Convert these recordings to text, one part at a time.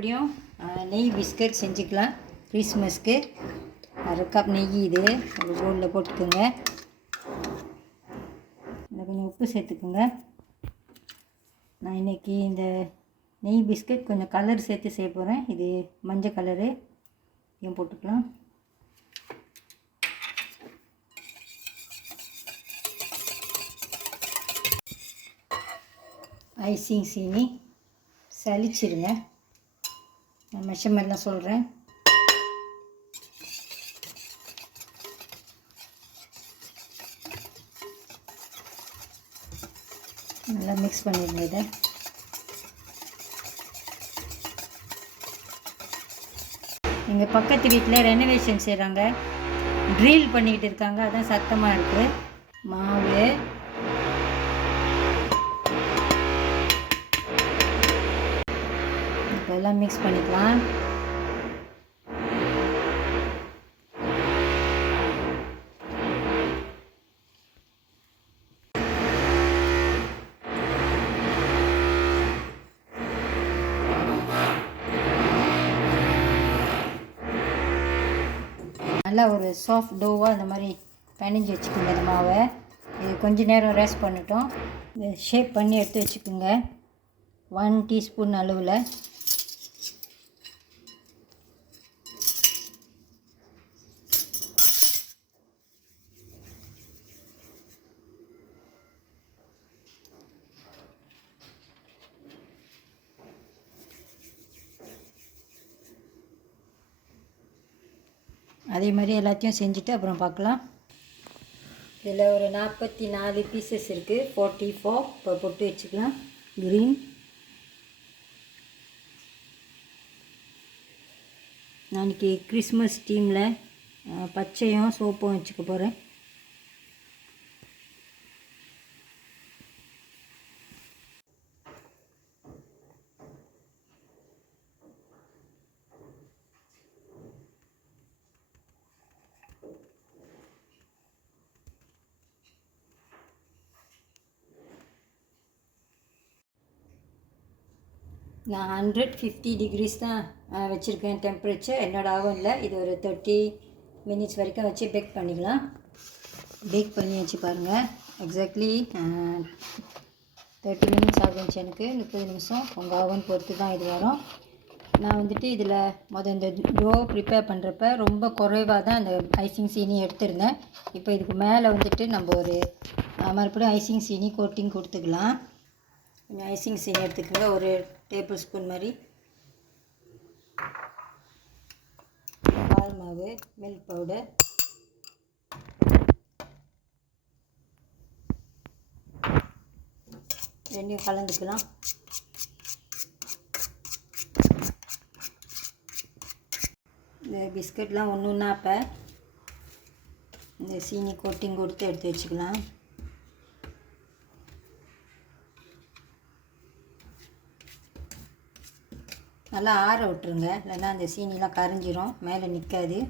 மறுபடியும் நெய் பிஸ்கட் செஞ்சுக்கலாம் கிறிஸ்மஸ்க்கு. 1/2 கப் நெய் இது ஒரு பவுலில் போட்டுக்கோங்க. இதில் கொஞ்சம் உப்பு சேர்த்துக்குங்க. நான் இன்றைக்கி இந்த நெய் பிஸ்கட் கொஞ்சம் கலர் சேர்த்து செய்ய போகிறேன். இது மஞ்சள் கலரு, இதையும் போட்டுக்கலாம். ஐசிங் சீனி சலிச்சிருங்க. நான் மெஷர்மெண்ட்லாம் சொல்கிறேன். நல்லா மிக்ஸ் பண்ணிடுங்க. இதை எங்கள் பக்கத்து வீட்டில் ரெனோவேஷன் செய்கிறாங்க, ட்ரில் பண்ணிக்கிட்டு இருக்காங்க. அதான் சத்தமாக இருக்குது. மாவு எல்லாம் மிக்ஸ் பண்ணிக்கலாம். நல்லா ஒரு சாஃப்ட் டோவாக அந்த மாதிரி பிணைஞ்சி வச்சுக்கோங்க. இந்த மாவை இது கொஞ்சம் நேரம் ரெஸ்ட் பண்ணிட்டோம். இதை ஷேப் பண்ணி எடுத்து வச்சுக்கோங்க. 1 டீஸ்பூன் அளவில். அதே மாதிரி எல்லாத்தையும் செஞ்சுட்டு அப்புறம் பார்க்கலாம். இதில் ஒரு 44 பீசஸ் இருக்குது. 44 இப்போ போட்டு வச்சுக்கலாம். க்ரீன் நாளைக்கு கிறிஸ்மஸ் டீமில் பச்சையும் சோப்பும் வச்சுக்க போகிறேன். நான் 150 டிகிரிஸ் தான் வச்சுருக்கேன் டெம்பரேச்சர் என்னோடய அவனில். இது ஒரு 30 மினிட்ஸ் வரைக்கும் வச்சு பேக் பண்ணிக்கலாம். பேக் பண்ணி வச்சு பாருங்கள். எக்ஸாக்ட்லி 30 மினிட்ஸ் ஆகுச்சு எனக்கு. 30 நிமிஷம் உங்கள் அவன் பொறுத்து தான் இது வரும். நான் வந்துட்டு இதில் இந்த டோ ப்ரிப்பேர் பண்ணுறப்ப ரொம்ப குறைவாக தான் அந்த ஐசிங் சீனி எடுத்திருந்தேன். இப்போ இதுக்கு மேலே வந்துட்டு நம்ம ஒரு மறுபடியும் ஐசிங் சீனி கோட்டிங் கொடுத்துக்கலாம். கொஞ்சம் ஐசிங் சீனி எடுத்துக்கோங்க, ஒரு டேபிள் ஸ்பூன் மாதிரி. பால் மாவு, மில்க் பவுடர், ரெண்டையும் கலந்துக்கலாம். இந்த பிஸ்கட்லாம் ஒன்று ஒன்றா இப்போ இந்த சீனி கோட்டிங் கொடுத்து எடுத்து வச்சுக்கலாம். நல்லா ஆற விட்டுருங்க, இல்லைன்னா அந்த சீனிலாம் கரைஞ்சிரும், மேலே நிற்காது.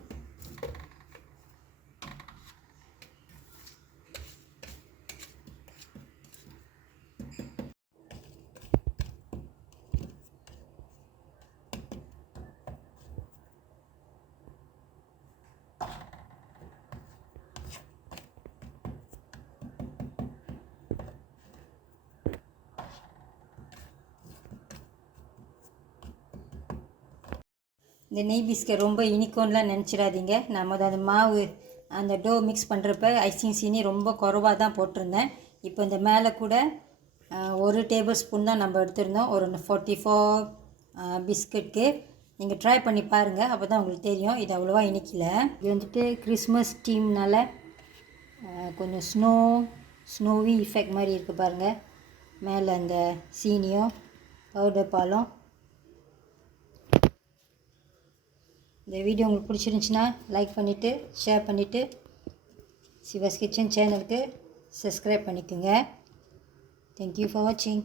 இந்த நெய் பிஸ்கட் ரொம்ப இனிக்கும்லாம் நினச்சிடாதீங்க. நம்ம அந்த மாவு அந்த டோ மிக்ஸ் பண்ணுறப்ப ஐசிங் சீனி ரொம்ப குறைவாக தான் போட்டிருந்தேன். இப்போ இந்த மேலே கூட 1 டேபிள் ஸ்பூன் தான் நம்ம எடுத்திருந்தோம் ஒரு 44 பிஸ்கட்க்கு. நீங்கள் ட்ரை பண்ணி பாருங்கள், அப்போ தான் உங்களுக்கு தெரியும். இது அவ்வளோவா இனிக்கல. இது வந்துட்டு கிறிஸ்மஸ் டீம்னால் கொஞ்சம் ஸ்னோவி எஃபெக்ட் மாதிரி இருக்குது பாருங்கள். மேலே அந்த சீனியும் பவுடர் பாலும். இந்த வீடியோ உங்களுக்கு பிடிச்சிருந்துச்சின்னா லைக் பண்ணிவிட்டு ஷேர் பண்ணிவிட்டு சிவாஸ் கிச்சன் சேனலுக்கு சப்ஸ்கிரைப் பண்ணிக்கோங்க. தேங்க்யூ ஃபார் வாட்சிங்.